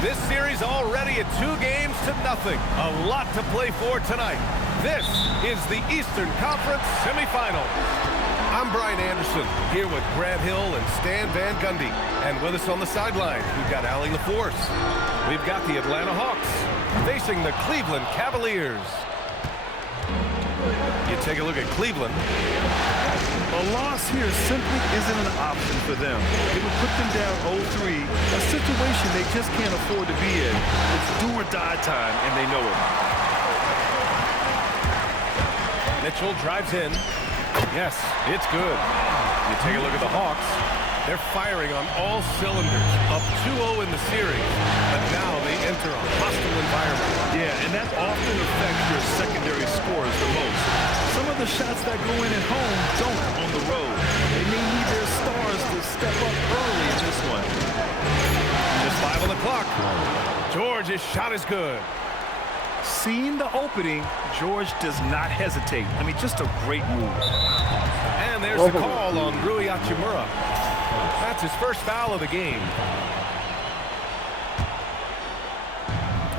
This series already at 2-0. A lot to play for tonight. This is the Eastern Conference semifinals. I'm Brian Anderson, here with Grant Hill and Stan Van Gundy. And with us on the sideline, we've got Allie LaForce. We've got the Atlanta Hawks facing the Cleveland Cavaliers. You take a look at Cleveland. A loss here simply isn't an option for them. It would put them down 0-3, a situation they just can't afford to be in. It's do or die time, and they know it. Mitchell drives in. Yes, it's good. You take a look at the Hawks. They're firing on all cylinders, up 2-0 in the series, but now they enter a hostile environment. Yeah, and that often affects your secondary scores the most. Some of the shots that go in at home don't on the road. They may need their stars to step up early in this one. Just 5 on the clock. George's shot is good. Seeing the opening, George does not hesitate. I mean, just a great move. And there's the call on Rui Hachimura. That's his first foul of the game.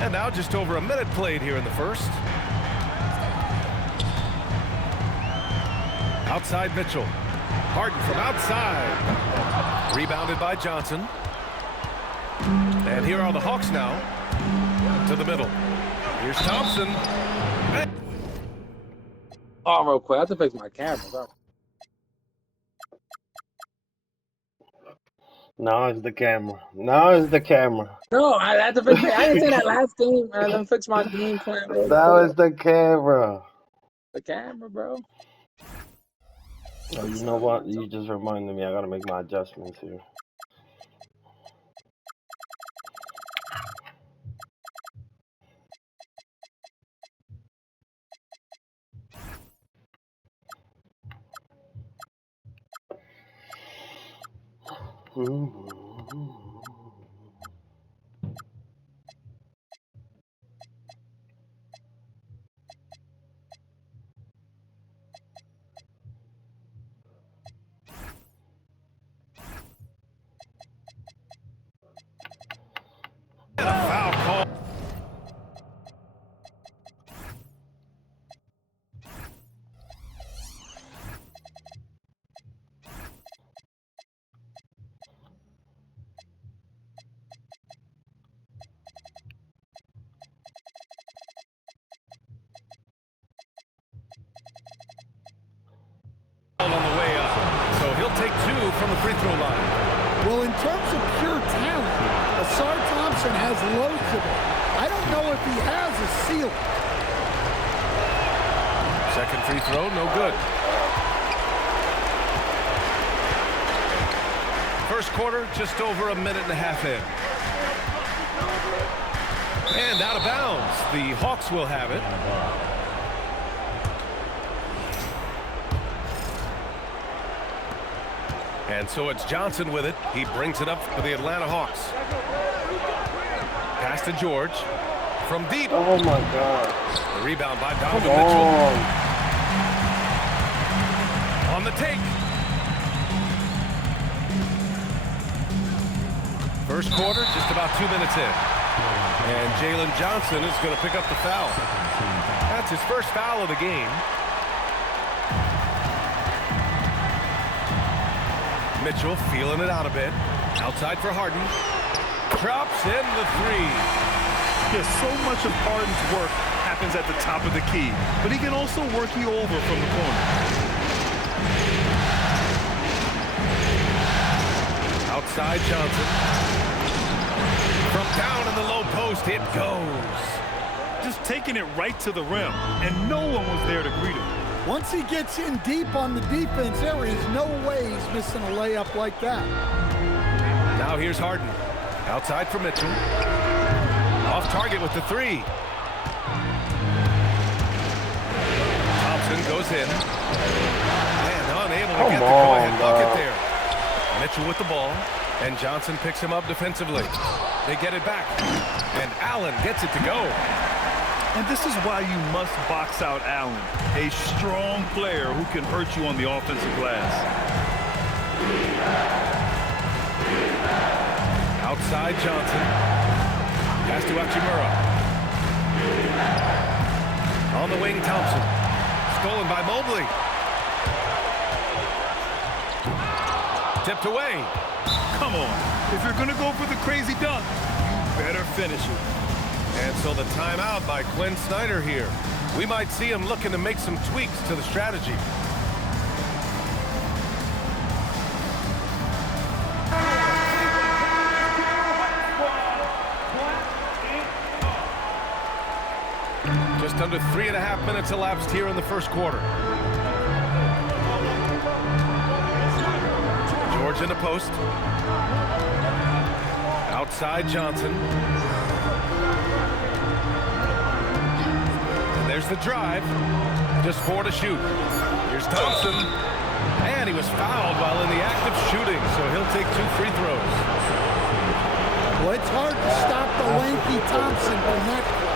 And now just over a minute played here in the first. Outside Mitchell. Harden from outside. Rebounded by Johnson. And here are the Hawks now. To the middle. Here's Thompson. Oh, real quick. I have to fix my camera. Bro. Now it's the camera. Now it's the camera. No, I had to fix it. I didn't say that last game, man. Let me fix my game plan. Now it's the camera. The camera, bro. Oh, you know what? You just reminded me. I gotta make my adjustments here. And a foul call. On the way up. So he'll take 2 from the free throw line. Well, in terms of pure talent, Asar Thompson has loads of it. I don't know if he has a ceiling. Second free throw, no good. First quarter, just over a minute and a half in. And out of bounds. The Hawks will have it. And so it's Johnson with it. He brings it up for the Atlanta Hawks. Pass to George. From deep. Oh, my God. The rebound by Donovan Come Mitchell. on. On the take. First quarter, just about 2 minutes in. And Jalen Johnson is going to pick up the foul. That's his first foul of the game. Mitchell feeling it out a bit. Outside for Harden. Drops in the 3. Yeah, so much of Harden's work happens at the top of the key, but he can also work you over from the corner. Outside Johnson. From down in the low post, it goes. Just taking it right to the rim, and no one was there to greet him. Once he gets in deep on the defense, there is no way he's missing a layup like that. Now here's Harden. Outside for Mitchell. Off target with the 3. Thompson goes in. And unable to get the go-ahead bucket there. Mitchell with the ball. And Johnson picks him up defensively. They get it back. And Allen gets it to go. And this is why you must box out Allen, a strong player who can hurt you on the offensive glass. Outside Johnson. Pass to Hachimura. On the wing, Thompson. Stolen by Mobley. Tipped away. Come on. If you're going to go for the crazy dunk, you better finish it. And so the timeout by Quinn Snyder here. We might see him looking to make some tweaks to the strategy. Just under 3.5 minutes elapsed here in the first quarter. George in the post. Outside Johnson. And there's the drive. Just 4 to shoot. Here's Thompson. And he was fouled while in the act of shooting, so he'll take 2 free throws. Well, it's hard to stop the lanky Thompson from that close.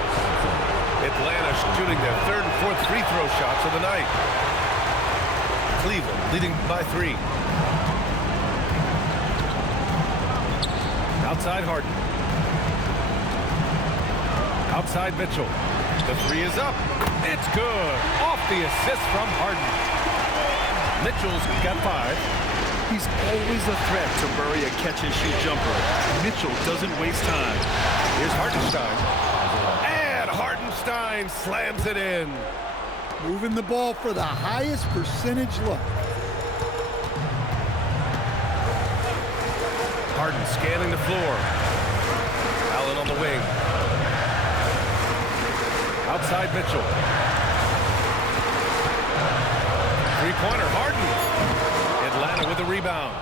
Atlanta shooting their 3rd and 4th free throw shots of the night. Cleveland leading by 3. Outside Harden. Outside Mitchell. The 3 is up. It's good. Off the assist from Harden. Mitchell's got 5. He's always a threat to bury a catch-and-shoot jumper. Mitchell doesn't waste time. Here's Hartenstein. And Hartenstein slams it in. Moving the ball for the highest percentage look. Harden scanning the floor. Allen on the wing. Outside Mitchell. Three-pointer, Harden. Atlanta with the rebound.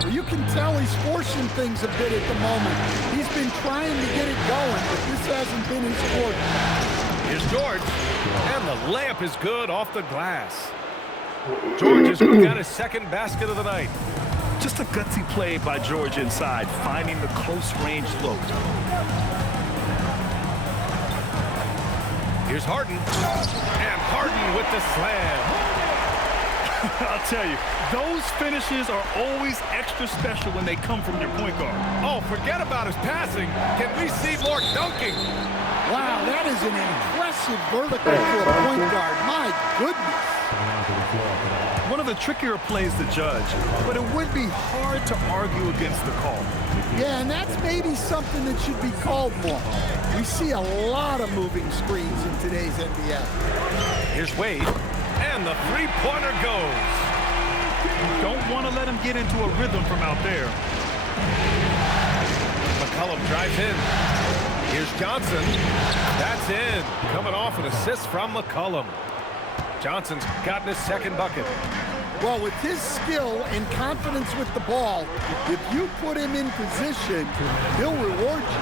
Well, you can tell he's forcing things a bit at the moment. He's been trying to get it going, but this hasn't been his forte. Here's George. And the layup is good off the glass. George has got his 2nd basket of the night. Just a gutsy play by George inside, finding the close-range look. Here's Harden. And Harden with the slam. I'll tell you, those finishes are always extra special when they come from your point guard. Oh, forget about his passing. Can we see more dunking? Wow, that is an impressive vertical for a point guard. My goodness. One of the trickier plays to judge, but it would be hard to argue against the call. Yeah, and that's maybe something that should be called more. We see a lot of moving screens in today's NBA. Here's Wade, and the three-pointer goes. Don't want to let him get into a rhythm from out there. McCollum drives in. Here's Johnson. That's in. Coming off an assist from McCollum. Johnson's gotten his 2nd bucket. Well, with his skill and confidence with the ball, if you put him in position, he'll reward you.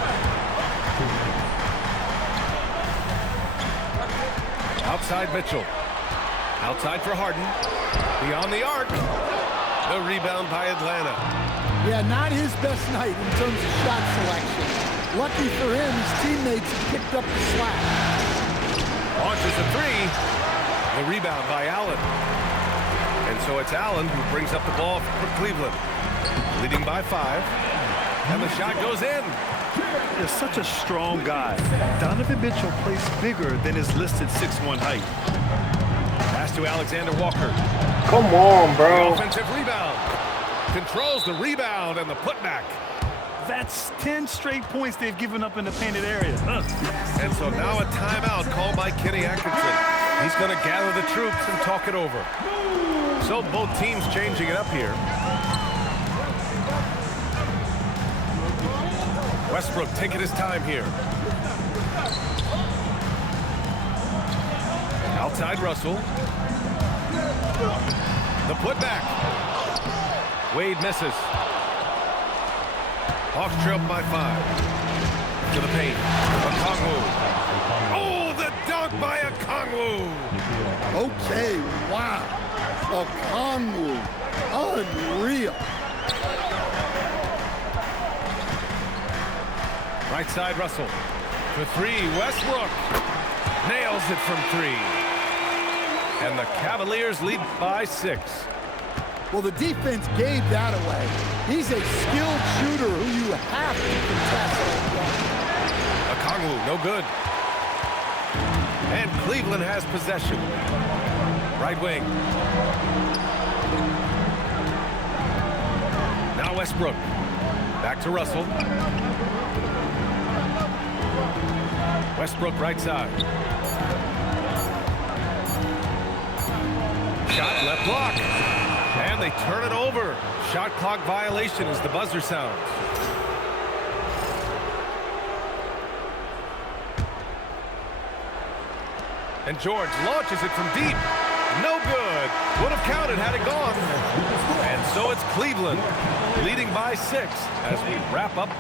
Outside Mitchell. Outside for Harden. Beyond the arc. The rebound by Atlanta. Yeah, not his best night in terms of shot selection. Lucky for him, his teammates picked up the slack. Launches a 3. The rebound by Allen. And so it's Allen who brings up the ball for Cleveland. Leading by 5. And the shot goes in. They're such a strong guy. Donovan Mitchell plays bigger than his listed 6'1" height. Pass to Alexander Walker. Come on, bro. Offensive rebound. Controls the rebound and the putback. That's 10 straight points they've given up in the painted area. And so now a timeout called by Kenny Atkinson. He's going to gather the troops and talk it over. So both teams changing it up here. Westbrook taking his time here. Outside Russell. The putback. Wade misses. Hawks trail by 5. To the paint. Okongwu. Oh, the dunk by Okongwu. Okay, wow. Okongwu, unreal. Right side Russell. For 3, Westbrook. Nails it from 3. And the Cavaliers lead by 6. Well, the defense gave that away. He's a skilled shooter who you have to contest. No good. And Cleveland has possession. Right wing. Now Westbrook. Back to Russell. Westbrook right side. Shot left block. And they turn it over. Shot clock violation as the buzzer sounds. And George launches it from deep. No good. Would have counted had it gone. And so it's Cleveland leading by 6 as we wrap up.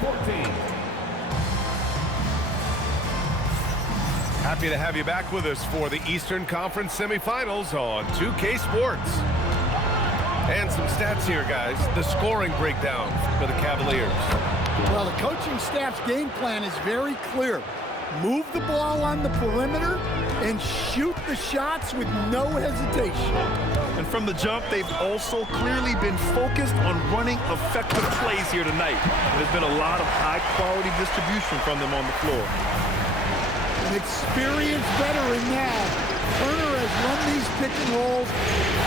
14. Happy to have you back with us for the Eastern Conference semifinals on 2K Sports. And some stats here, guys. The scoring breakdown for the Cavaliers. Well, the coaching staff's game plan is very clear. Move the ball on the perimeter and shoot the shots with no hesitation. And from the jump, they've also clearly been focused on running effective plays here tonight. There's been a lot of high-quality distribution from them on the floor. An experienced veteran now. Turner has run these pick and rolls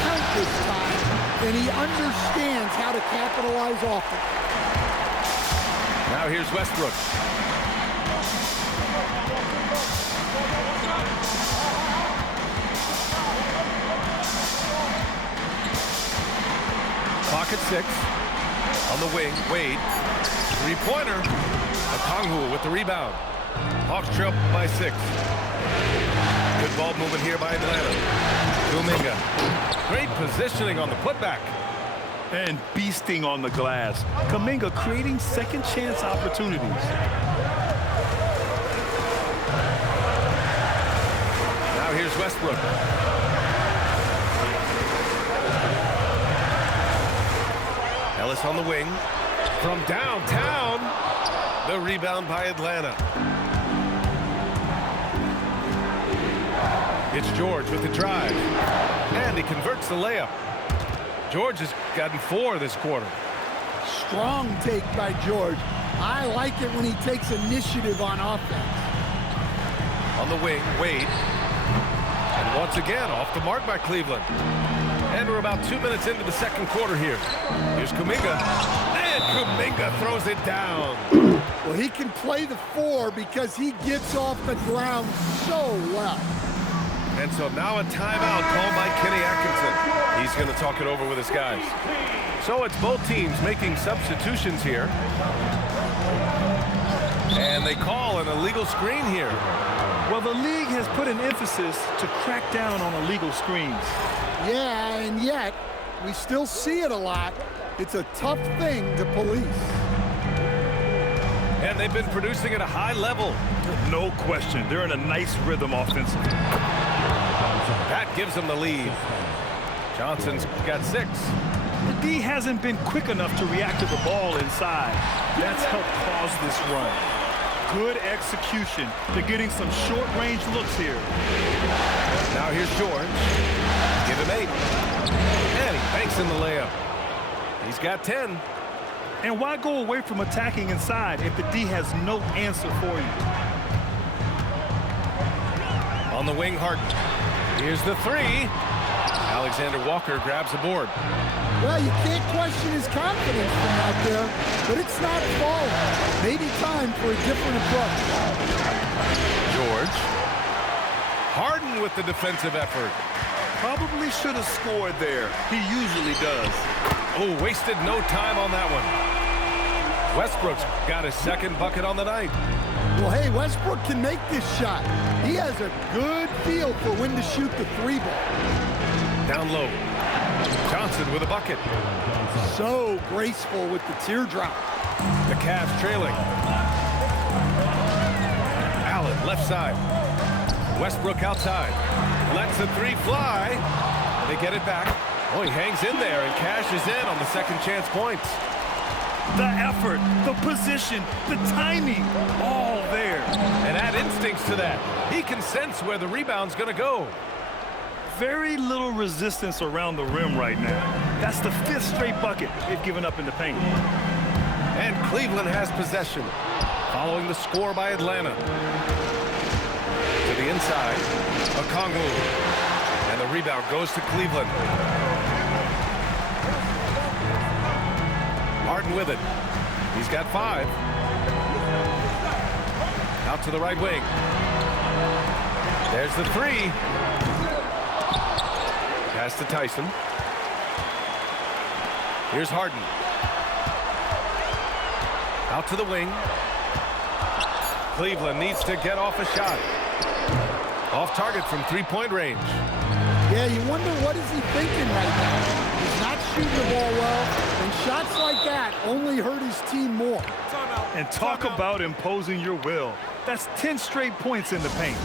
countless times, and he understands how to capitalize off it. Now here's Westbrook. Clock at 6. On the wing, Wade. Three-pointer. Okongwu with the rebound. Hawks trail by 6. Good ball movement here by Atlanta. Kuminga. Great positioning on the putback. And beasting on the glass. Kuminga creating second chance opportunities. Now here's Westbrook. Ellis on the wing. From downtown. The rebound by Atlanta. It's George with the drive. And he converts the layup. George has gotten 4 this quarter. Strong take by George. I like it when he takes initiative on offense. On the wing, Wade. And once again, off the mark by Cleveland. And we're about 2 minutes into the second quarter here. Here's Kuminga. And Kuminga throws it down. Well, he can play the 4 because he gets off the ground so well. And so now a timeout called by Kenny Atkinson. He's going to talk it over with his guys. So it's both teams making substitutions here. And they call an illegal screen here. Well, the league has put an emphasis to crack down on illegal screens. Yeah, and yet, we still see it a lot. It's a tough thing to police. And they've been producing at a high level. No question. They're in a nice rhythm offensively. That gives them the lead. Johnson's got 6. The D hasn't been quick enough to react to the ball inside. That's helped cause this run. Good execution. They're getting some short-range looks here. Now here's George. Give him 8. And he banks in the layup. He's got 10. And why go away from attacking inside if the D has no answer for you? On the wing, Harden. Here's the 3. Alexander Walker grabs the board. Well, you can't question his confidence from out there, but it's not falling. Maybe time for a different approach. George. Harden with the defensive effort. Probably should have scored there. He usually does. Oh, wasted no time on that one. Westbrook's got his second bucket on the night. Well, hey, Westbrook can make this shot. He has a good feel for when to shoot the 3-ball. Down low. Johnson with a bucket. So graceful with the teardrop. The Cavs trailing. Allen left side. Westbrook outside. Lets the 3 fly. They get it back. Oh, he hangs in there and cashes in on the second chance points. The effort, the position, the timing, all there. And add instincts to that. He can sense where the rebound's going to go. Very little resistance around the rim right now. That's the 5th straight bucket they've given up in the paint. And Cleveland has possession. Following the score by Atlanta. To the inside, Okongwu. And the rebound goes to Cleveland. Harden with it. He's got 5. Out to the right wing. There's the 3. Pass to Tyson. Here's Harden. Out to the wing. Cleveland needs to get off a shot. Off target from 3-point range. Yeah, you wonder what is he thinking right now. He's not shooting the ball well, and shots like that only hurt his team more. And talk about imposing your will. That's 10 straight points in the paint.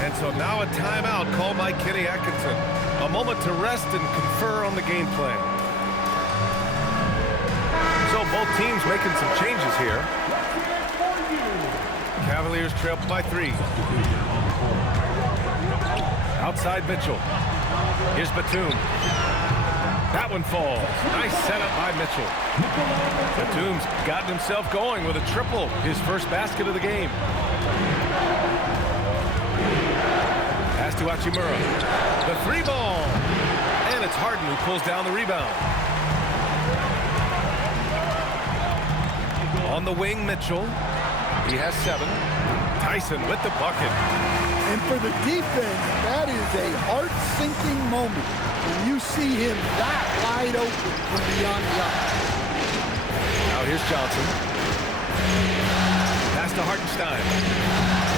And so now a timeout called by Kenny Atkinson. A moment to rest and confer on the game plan. So both teams making some changes here. Cavaliers trail by 3. Outside Mitchell. Here's Batum. That one falls. Nice setup by Mitchell. Batum's gotten himself going with a triple. His first basket of the game. Pass to Hachimura. The 3-ball. And it's Harden who pulls down the rebound. On the wing, Mitchell. He has 7. Tyson with the bucket. And for the defense, that is a heart-sinking moment when you see him that wide open from beyond the arc. Now here's Johnson. Pass to Hartenstein.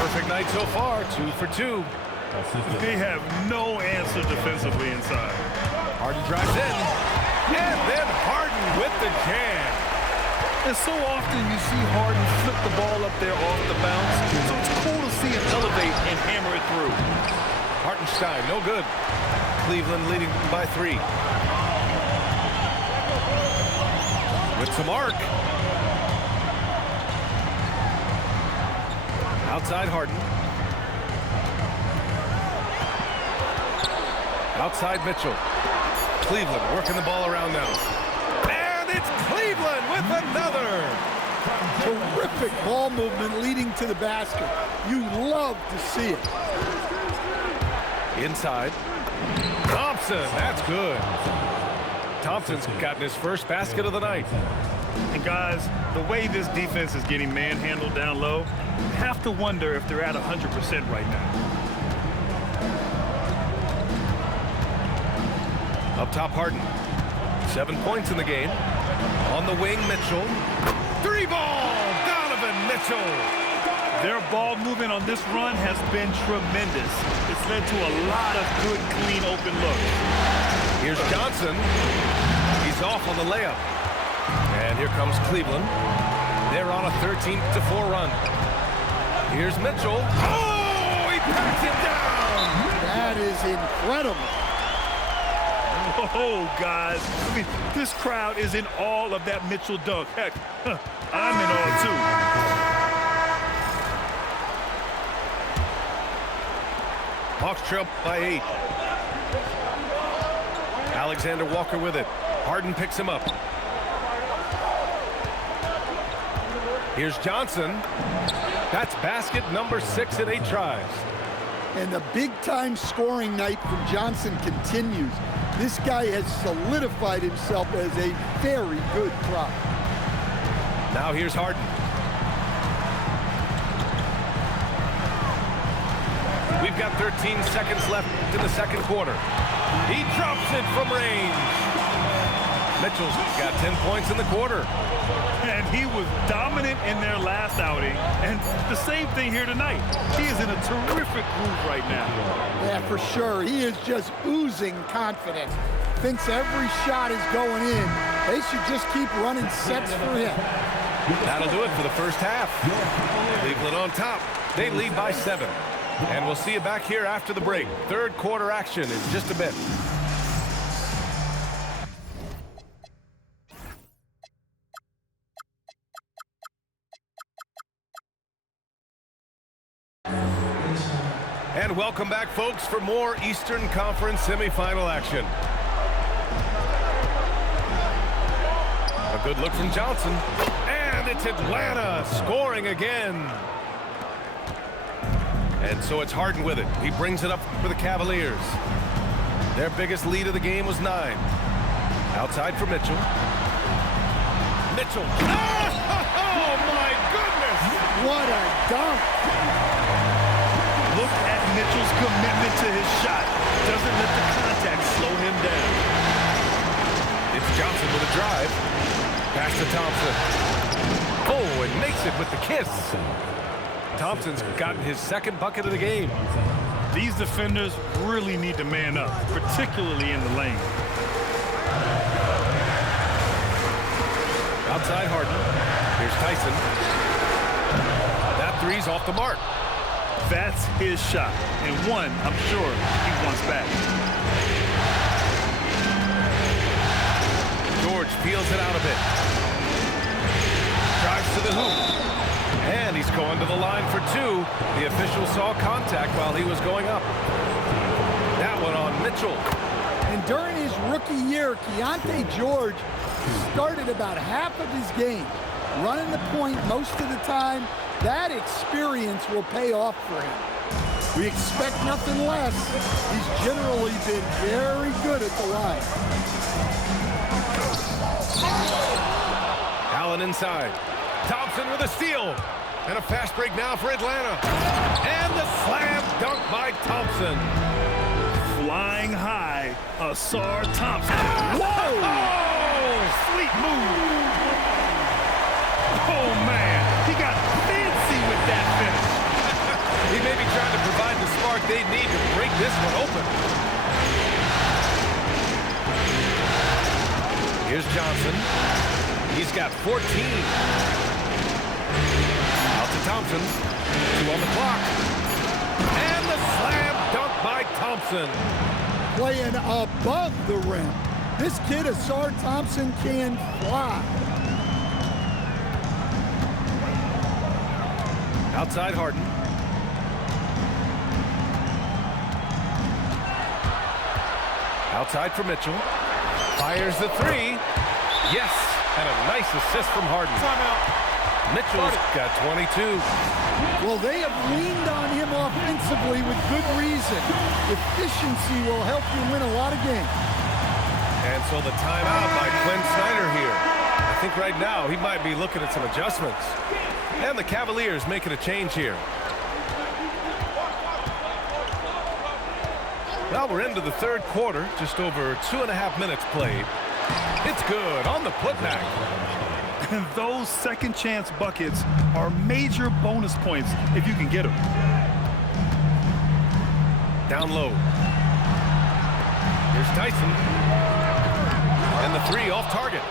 Perfect night so far, 2 for 2. They have no answer defensively inside. Harden drives in. And then Harden with the jam. And so often you see Harden flip the ball up there off the bounce. So it's cool to see him elevate and hammer it through. Hartenstein, no good. Cleveland leading by 3. With some arc. Outside Harden. Outside Mitchell. Cleveland working the ball around now. And it's Cleveland with another. Terrific ball movement leading to the basket. You love to see it. Inside. Thompson, that's good. Thompson's gotten his first basket of the night. And guys, the way this defense is getting manhandled down low, you have to wonder if they're at 100% right now. Up top, Harden. 7 points in the game. On the wing, Mitchell. 3-ball! Donovan Mitchell! Their ball movement on this run has been tremendous. It's led to a lot of good, clean, open looks. Here's Johnson. He's off on the layup. And here comes Cleveland. They're on a 13-4 run. Here's Mitchell. Oh, he packs it down! That is incredible. Oh, guys. I mean, this crowd is in awe of that Mitchell dunk. Heck, I'm in awe, too. Hawks trail by 8. Alexander Walker with it. Harden picks him up. Here's Johnson. That's basket number 6 in 8 tries. And the big-time scoring night from Johnson continues. This guy has solidified himself as a very good prop. Now here's Harden. We've got 13 seconds left in the second quarter. He drops it from range. Mitchell's got 10 points in the quarter. And he was dominant in their last outing. And the same thing here tonight. He is in a terrific groove right now. Yeah, for sure. He is just oozing confidence. Thinks every shot is going in. They should just keep running sets for him. That'll do it for the first half. Cleveland on top. They lead by 7. And we'll see you back here after the break. Third quarter action in just a bit. And welcome back, folks, for more Eastern Conference semifinal action. A good look from Johnson. And it's Atlanta scoring again. And so it's Harden with it. He brings it up for the Cavaliers. Their biggest lead of the game was 9. Outside for Mitchell. Mitchell. Oh, my goodness! What a dunk! Look at Mitchell's commitment to his shot. Doesn't let the contact slow him down. It's Johnson with a drive. Pass to Thompson. Oh, and makes it with the kiss. Thompson's gotten his second bucket of the game. These defenders really need to man up, particularly in the lane. Outside Harden. Here's Tyson. That three's off the mark. That's his shot, and one I'm sure he wants back. George peels it out a bit. Drives to the hoop. And he's going to the line for 2. The official saw contact while he was going up. That one on Mitchell. And during his rookie year, Keontae George started about half of his game, running the point most of the time. That experience will pay off for him. We expect nothing less. He's generally been very good at the line. Allen inside. Thompson with a steal. And a fast break now for Atlanta. And the slam dunk by Thompson. Flying high, Asar Thompson. Whoa! Sweet move. Oh, man. He got fancy with that finish. He may be trying to provide the spark they need to break this one open. Here's Johnson. He's got 14. Out to Thompson. 2 on the clock. And the slam dunk by Thompson. Playing above the rim. This kid, Asar Thompson, can fly. Outside Harden. Outside for Mitchell. Fires the 3. Yes, and a nice assist from Harden. Timeout. Mitchell's got 22. Well, they have leaned on him offensively with good reason. Efficiency will help you win a lot of games. And so the timeout by Quinn Snyder here. I think right now he might be looking at some adjustments. And the Cavaliers making a change here. Well, we're into the third quarter, just over 2.5 minutes played. It's good on the putback. And those second chance buckets are major bonus points if you can get them. Down low. Here's Tyson. And the 3 off target.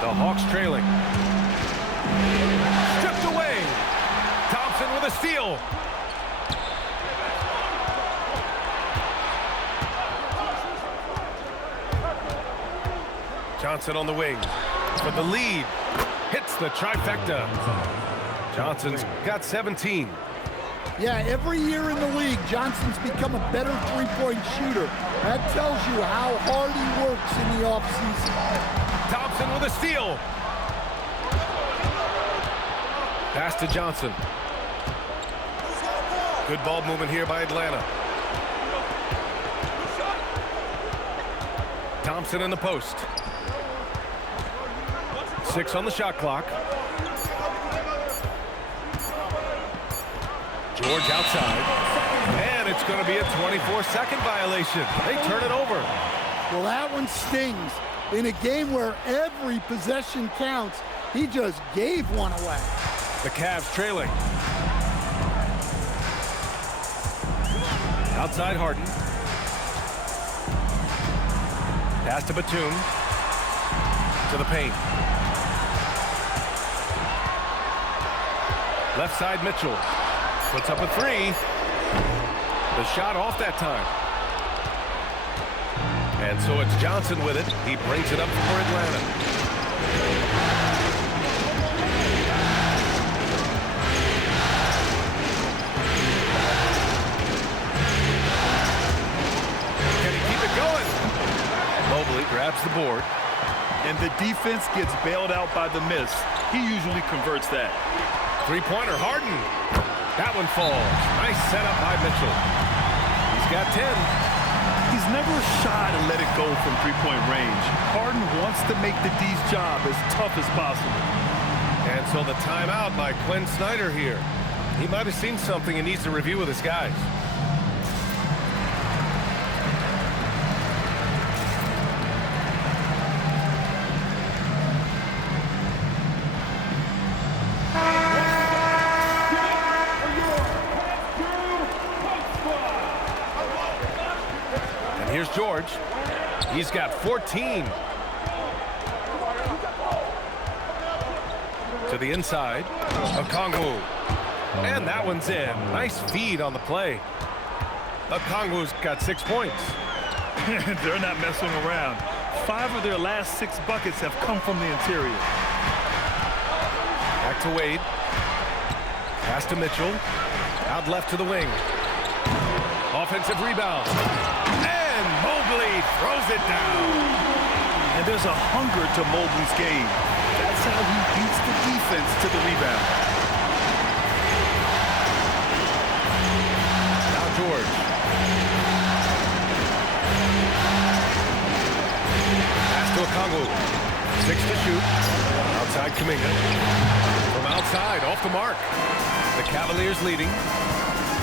The Hawks trailing. Stripped away. Thompson with a steal. Johnson on the wing. For the lead. Hits the trifecta. Johnson's got 17. Yeah, every year in the league, Johnson's become a better three-point shooter. That tells you how hard he works in the offseason. Thompson with a steal. Pass to Johnson. Good ball movement here by Atlanta. Thompson in the post. 6 on the shot clock. George outside. And it's going to be a 24-second violation. They turn it over. Well, that one stings. In a game where every possession counts, he just gave one away. The Cavs trailing. Outside Harden. Pass to Batum. To the paint. Left side Mitchell. Puts up a 3. The shot off that time. And so it's Johnson with it. He brings it up for Atlanta. Can he keep it going? Mobley grabs the board. And The defense gets bailed out by the miss. He usually converts that. Three-pointer, Harden. That one falls. Nice setup by Mitchell. He's got 10. He's never shy to let it go from three-point range. Harden wants to make the D's job as tough as possible. And so the timeout by Quinn Snyder here. He might have seen something and needs to review with his guys. And here's George. He's got 14. To the inside. Okongwu. And that one's in. Nice feed on the play. Okongwu's got 6 points. They're not messing around. 5 of their last 6 buckets have come from the interior. Back to Wade. Pass to Mitchell. Out left to the wing. Offensive rebound. And Mobley throws it down. And there's a hunger to Mobley's game. That's how he beats the defense to the rebound. Now George. Pass to Okongwu. 6 to shoot. Outside Kuminga. From outside, off the mark. The Cavaliers leading.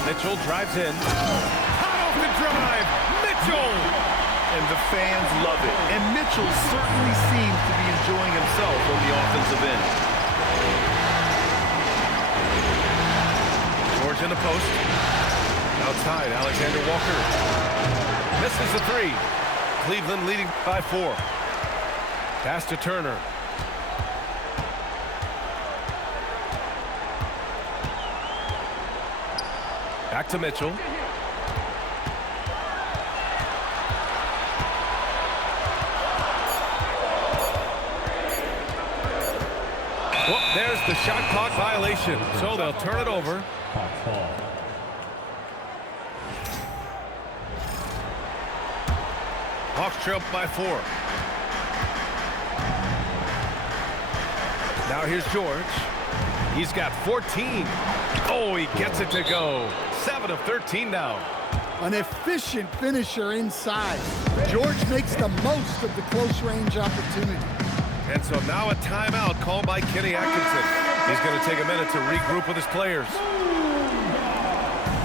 Mitchell drives in. Hot off the drive. Mitchell! And the fans love it. And Mitchell certainly seems to be enjoying himself on the offensive end. George in the post. Outside, Alexander Walker. Misses the 3. Cleveland leading by 4. Pass to Turner. Back to Mitchell. Well, there's the shot clock violation, so they'll turn it over. Hawks trail by 4. Now here's George. He's got 14. Oh, he gets it to go. 7 of 13 now. An efficient finisher inside. George makes the most of the close range opportunity. And so now a timeout called by Kenny Atkinson. He's going to take a minute to regroup with his players.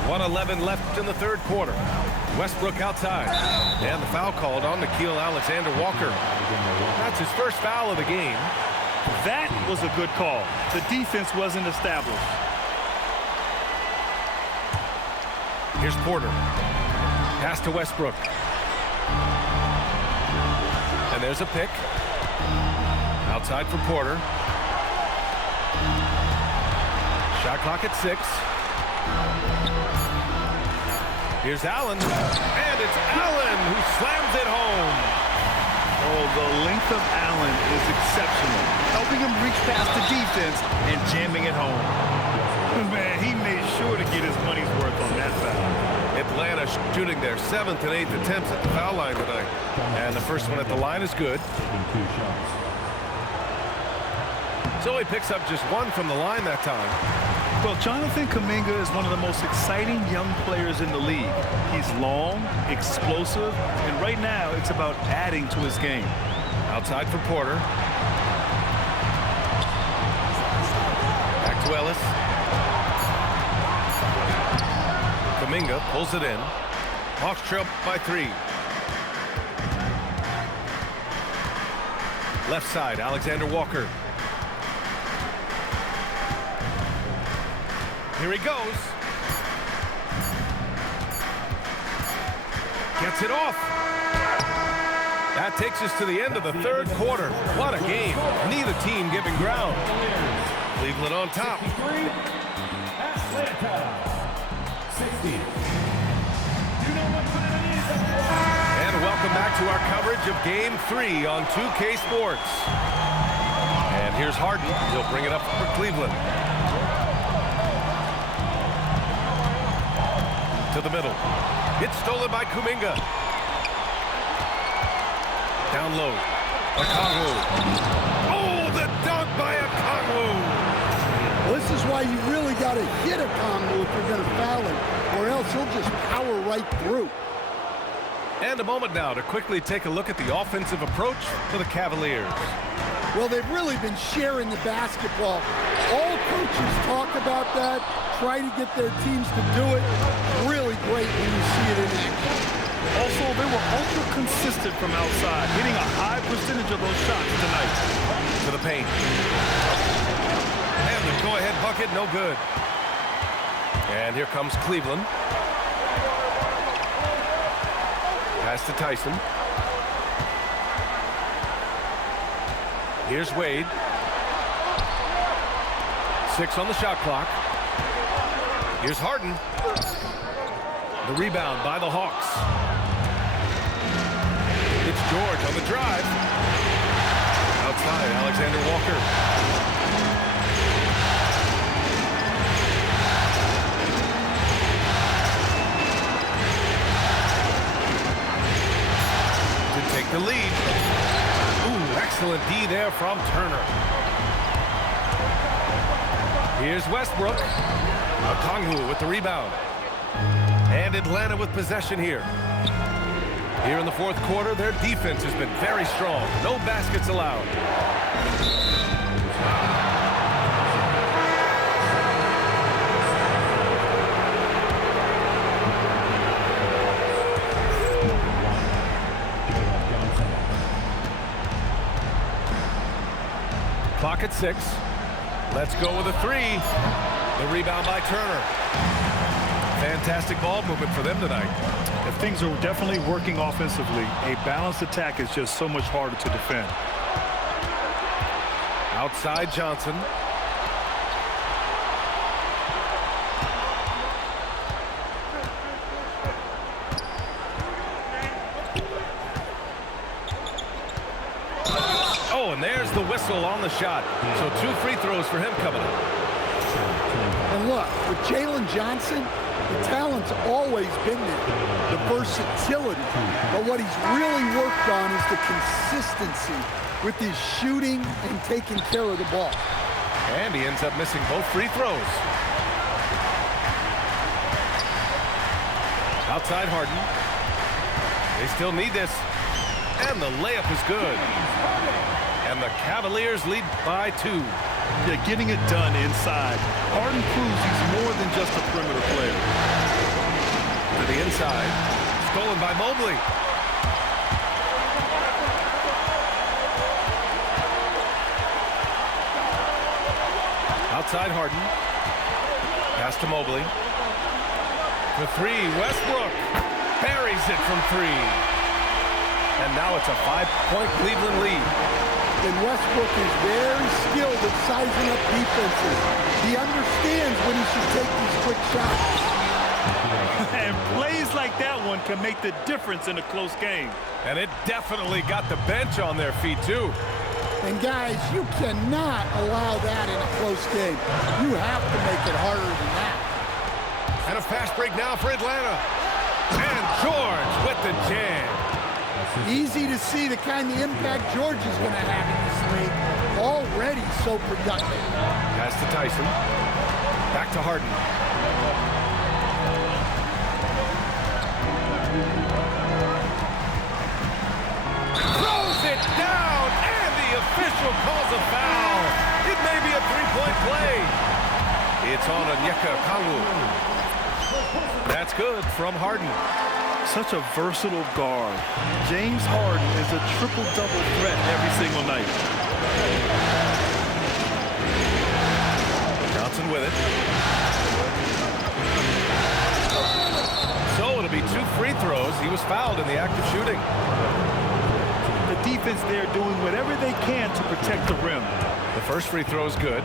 1:11 left in the third quarter. Westbrook outside. And the foul called on Nickeil Alexander-Walker. That's his first foul of the game. That was a good call. The defense wasn't established. Here's Porter. Pass to Westbrook. And there's a pick. Outside for Porter. Shot clock at 6. Here's Allen. And it's Allen who slams it home. Oh, the length of Allen is exceptional. Helping him reach past the defense and jamming it home. Man, he made sure to get his money's worth on that foul. Atlanta shooting their 7th and 8th attempts at the foul line tonight. And the first one at the line is good. So he picks up just 1 from the line that time. Well, Jonathan Kuminga is one of the most exciting young players in the league. He's long, explosive, and right now it's about adding to his game. Outside for Porter. Back to Ellis. Kuminga pulls it in. Hawks trail by 3. Left side, Alexander Walker. Here he goes. Gets it off. That takes us to the end of the third quarter. What a game. Neither team giving ground. Cleveland on top. And welcome back to our coverage of Game 3 on 2K Sports. And here's Harden. He'll bring it up for Cleveland. To the middle. It's stolen by Kuminga. Down low. Okongwu. Oh, the dunk by Okongwu. This is why you really got to hit a Okongwu if you're going to foul him, or else he'll just power right through. And a moment now to quickly take a look at the offensive approach for the Cavaliers. Well, they've really been sharing the basketball. All coaches talk about that, try to get their teams to do it. Really great when you see it in action. Also, they were ultra consistent from outside, hitting a high percentage of those shots tonight. To the paint. And the go-ahead bucket, no good. And here comes Cleveland. Pass to Tyson. Here's Wade. 6 on the shot clock. Here's Harden. The rebound by the Hawks. It's George on the drive. Outside, Alexander Walker. To take the lead. Ooh, excellent D there from Turner. Here's Westbrook. Okongwu with the rebound. And Atlanta with possession here. Here in the fourth quarter, their defense has been very strong. No baskets allowed. Clock at 6. Let's go with a 3. The rebound by Turner. Fantastic ball movement for them tonight. If things are definitely working offensively, a balanced attack is just so much harder to defend. Outside Johnson. Oh, and there's the whistle on the shot. So 2 free throws for him coming up. And look, with Jalen Johnson, the talent's always been there, the versatility. But what he's really worked on is the consistency with his shooting and taking care of the ball. And he ends up missing both free throws. Outside Harden. They still need this. And the layup is good. And the Cavaliers lead by 2. Yeah, getting it done inside. Harden proves he's more than just a perimeter player. To the inside. Stolen by Mobley. Outside Harden. Pass to Mobley. For 3, Westbrook. Buries it from 3. And now it's a 5-point Cleveland lead. And Westbrook is very skilled at sizing up defenses. He understands when he should take these quick shots. And plays like that one can make the difference in a close game. And it definitely got the bench on their feet, too. And guys, you cannot allow that in a close game. You have to make it harder than that. And a fast break now for Atlanta. And George with the jam. Easy to see the kind of impact George is going to have in this league. Already so productive. Pass to Tyson. Back to Harden. Throws it down, and the official calls a foul. It may be a 3-point play. It's on Onyeka Okongwu. That's good from Harden. Such a versatile guard. James Harden is a triple-double threat every single night. Johnson with it. So it'll be 2 free throws. He was fouled in the act of shooting. The defense there doing whatever they can to protect the rim. The first free throw is good.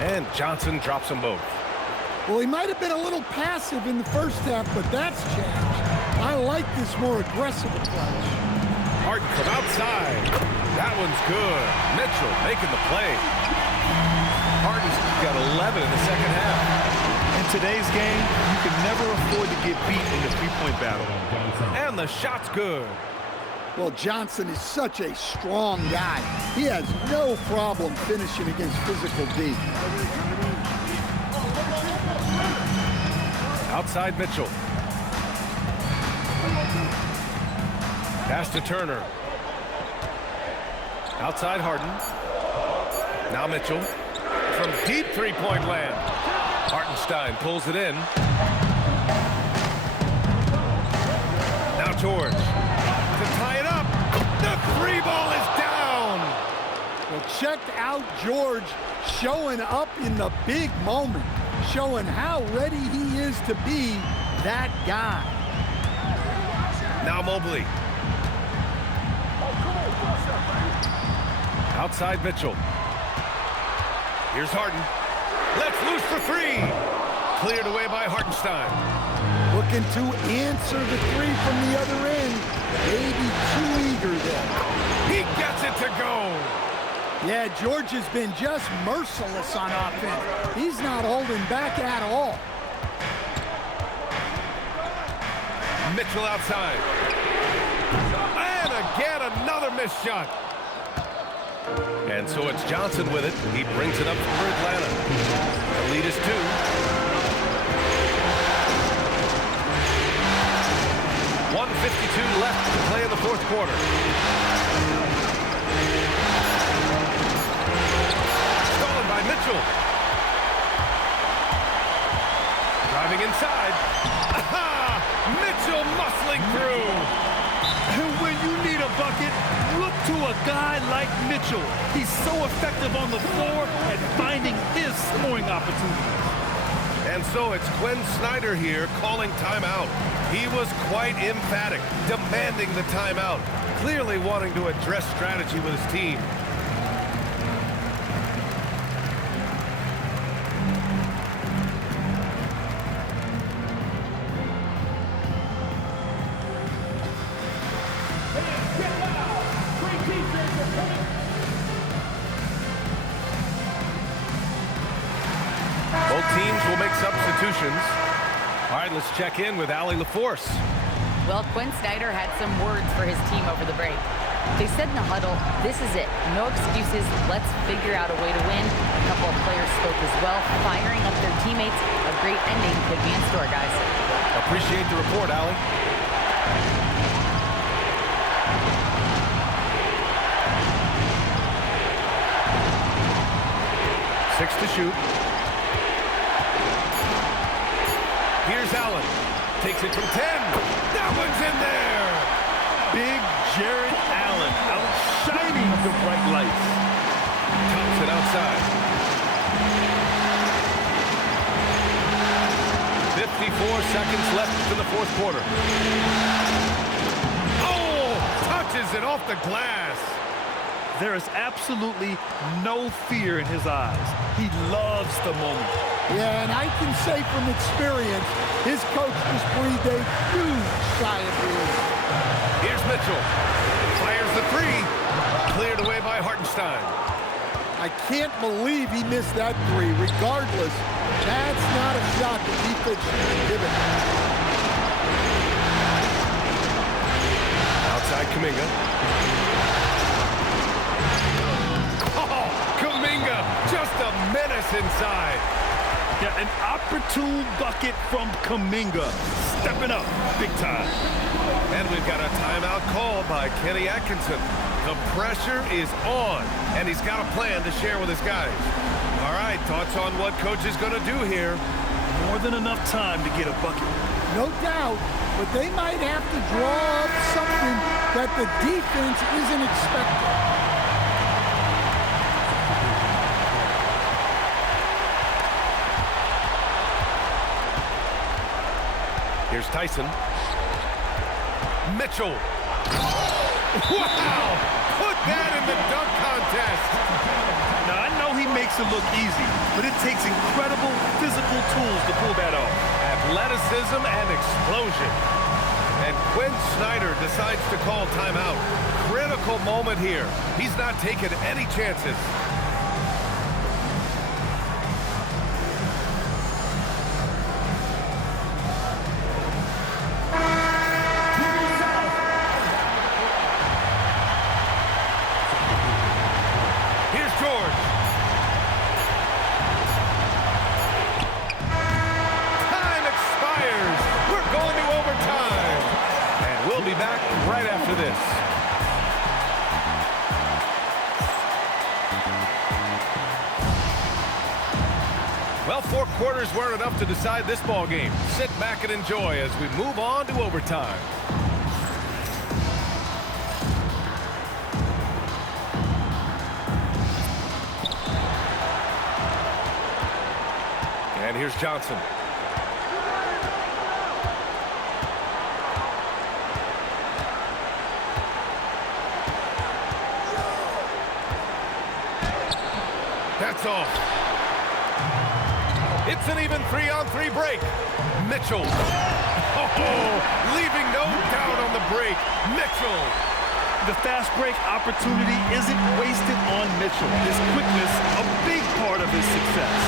And Johnson drops them both. Well, he might have been a little passive in the first half, but that's changed. I like this more aggressive approach. Harden from outside. That one's good. Mitchell making the play. Harden's got 11 in the second half. And In today's game, you can never afford to get beat in the three-point battle. And the shot's good. Well, Johnson is such a strong guy. He has no problem finishing against physical D. Outside Mitchell. Pass to Turner. Outside Harden. Now Mitchell. From deep three-point land. Hartenstein pulls it in. Now George. To tie it up. The three ball is down. Well, check out George showing up in the big moment, showing how ready he is to be that guy. Now Mobley. Outside Mitchell. Here's Harden. Let's loose for three. Cleared away by Hartenstein. Looking to answer the three from the other end. Maybe too eager there. He gets it to go. Yeah, George has been just merciless on offense. He's not holding back at all. Mitchell outside. And again, another missed shot. And so it's Johnson with it. He brings it up for Atlanta. The lead is 2. .152 left to play in the fourth quarter. Stolen by Mitchell. Driving inside. Aha! Mitchell muscling through. And when you need a bucket, look to a guy like Mitchell. He's so effective on the floor at finding his scoring opportunities. And so it's Quinn Snyder here calling timeout. He was quite emphatic, demanding the timeout, clearly wanting to address strategy with his team. Both teams will make substitutions. All right, let's check in with Allie LaForce. Well, Quinn Snyder had some words for his team over the break. They said in the huddle, this is it. No excuses. Let's figure out a way to win. A couple of players spoke as well, firing up their teammates. A great ending could be in store, guys. Appreciate the report, Allie. Six to shoot. Here's Allen. Takes it from 10. That one's in there. Big Jared Allen outshining the bright lights. Thompson outside. 54 seconds left in the fourth quarter. Oh! Touches it off the glass. There is absolutely no fear in his eyes. He loves the moment. Yeah, and I can say from experience, his coach just breathed a huge sigh of relief. Here's Mitchell. Fires the three. Cleared away by Hartenstein. I can't believe he missed that three. Regardless, that's not a shot the defense should be given. Outside Kuminga. Oh, Kuminga, just a menace inside. Yeah, an opportune bucket from Kuminga. Stepping up big time. And we've got a timeout called by Kenny Atkinson. The pressure is on, and he's got a plan to share with his guys. All right, thoughts on what coach is going to do here? More than enough time to get a bucket. No doubt, but they might have to draw up something that the defense isn't expecting. Here's Tyson. Mitchell. Wow! Put that in the dunk contest. Now, I know he makes it look easy, but it takes incredible physical tools to pull that off. Athleticism and explosion. And Quinn Snyder decides to call timeout. Critical moment here. He's not taking any chances. 4 quarters weren't enough to decide this ball game. Sit back and enjoy as we move on to overtime. And here's Johnson. That's off. It's an even 3-on-3 break. Mitchell. Leaving no doubt on the break. Mitchell. The fast break opportunity isn't wasted on Mitchell. His quickness, a big part of his success.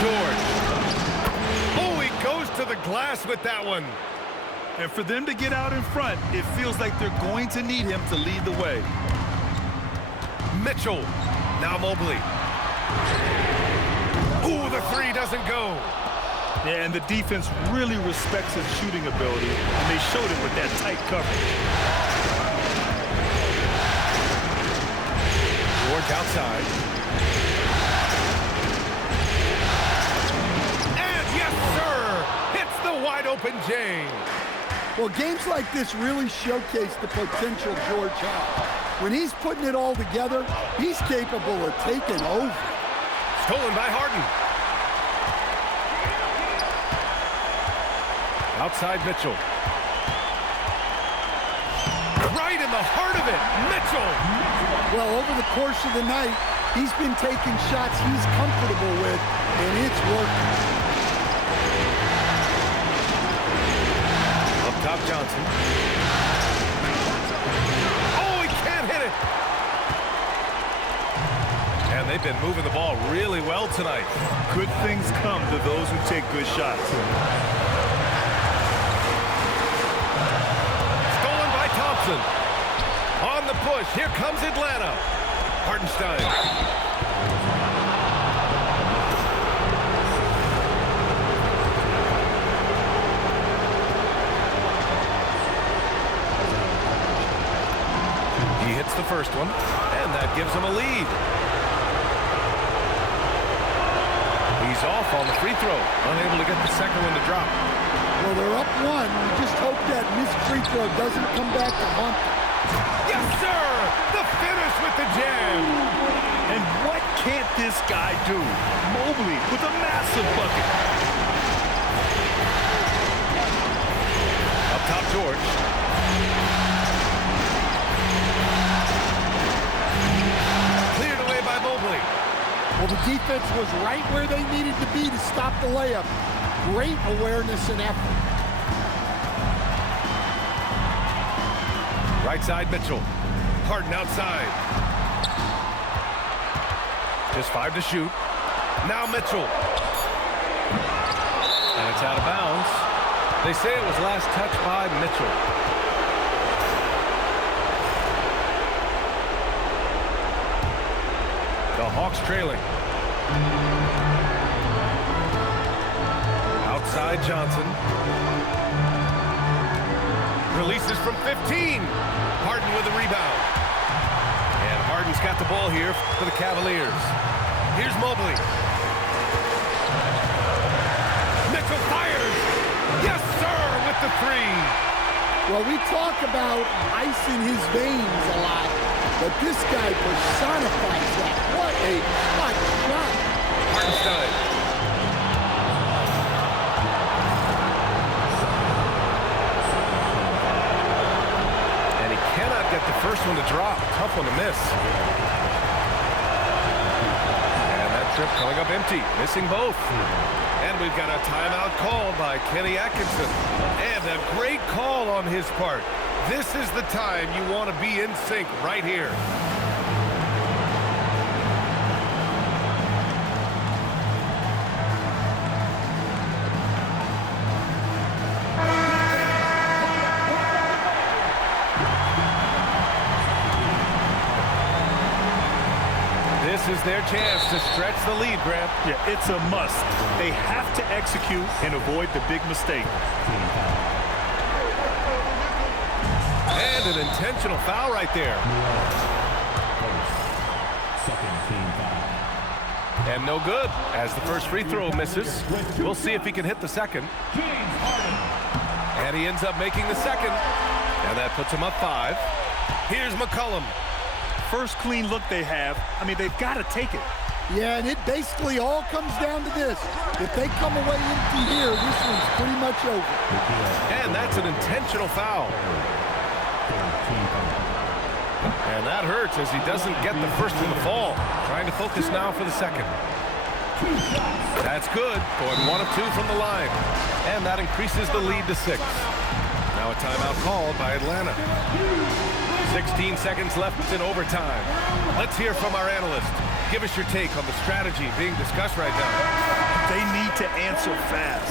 George. Oh, he goes to the glass with that one. And for them to get out in front, it feels like they're going to need him to lead the way. Mitchell. Now Mobley. Ooh, the 3 doesn't go. Yeah, and the defense really respects his shooting ability, and they showed it with that tight coverage. George outside. And yes, sir! Hits the wide open James. Well, games like this really showcase the potential George has. When he's putting it all together, he's capable of taking over. Stolen by Harden. Outside Mitchell. Right in the heart of it, Mitchell. Well, over the course of the night, he's been taking shots he's comfortable with, and it's working. Up top, Johnson. Oh, he can't hit it. And they've been moving the ball really well tonight. Good things come to those who take good shots. Stolen by Thompson. On the push, here comes Atlanta. Hartenstein. He hits the first one, and that gives him a lead. He's off on the free throw, unable to get the second one to drop. Well, they're up 1. You just hope that missed free throw doesn't come back to haunt them. Yes, sir! The finish with the jam! And what can't this guy do? Mobley with a massive bucket. Up top, George. Cleared away by Mobley. Well, the defense was right where they needed to be to stop the layup. Great awareness and effort. Right side, Mitchell. Harden outside. Just 5 to shoot. Now Mitchell. And it's out of bounds. They say it was last touched by Mitchell. The Hawks trailing. Outside Johnson. Releases from 15. Harden with a rebound. And Harden's got the ball here for the Cavaliers. Here's Mobley. Mitchell fires. Yes, sir, with the 3. Well, we talk about ice in his veins a lot, but this guy personifies that. What a hot shot. Hartenstein. And he cannot get the first one to drop. Tough one to miss. And that trip coming up empty. Missing both. And we've got a timeout called by Kenny Atkinson. And a great call on his part. This is the time you want to be in sync right here. This is their chance to stretch the lead, Graham. Yeah, it's a must. They have to execute and avoid the big mistake. And an intentional foul right there. And no good, as the first free throw misses. We'll see if he can hit the second. And he ends up making the second. And that puts him up 5. Here's McCollum. First clean look they have. I mean, they've got to take it. Yeah, and it basically all comes down to this. If they come away empty here, this one's pretty much over. And that's an intentional foul. And that hurts as he doesn't get the first in the fall. Trying to focus now for the second. That's good. Going 1 of 2 from the line. And that increases the lead to 6. Now a timeout called by Atlanta. 16 seconds left in overtime. Let's hear from our analyst. Give us your take on the strategy being discussed right now. They need to answer fast.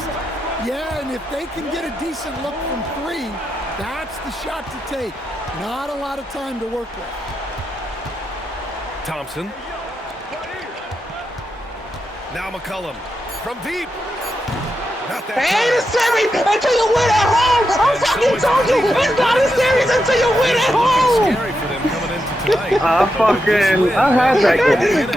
Yeah, and if they can get a decent look from 3, that's the shot to take. Not a lot of time to work with. Thompson. Now McCollum from deep. Not that Ain't a series until you win at home. I'm fucking told you, it's not a series until you win at home. Scary for them coming into tonight. I had that game.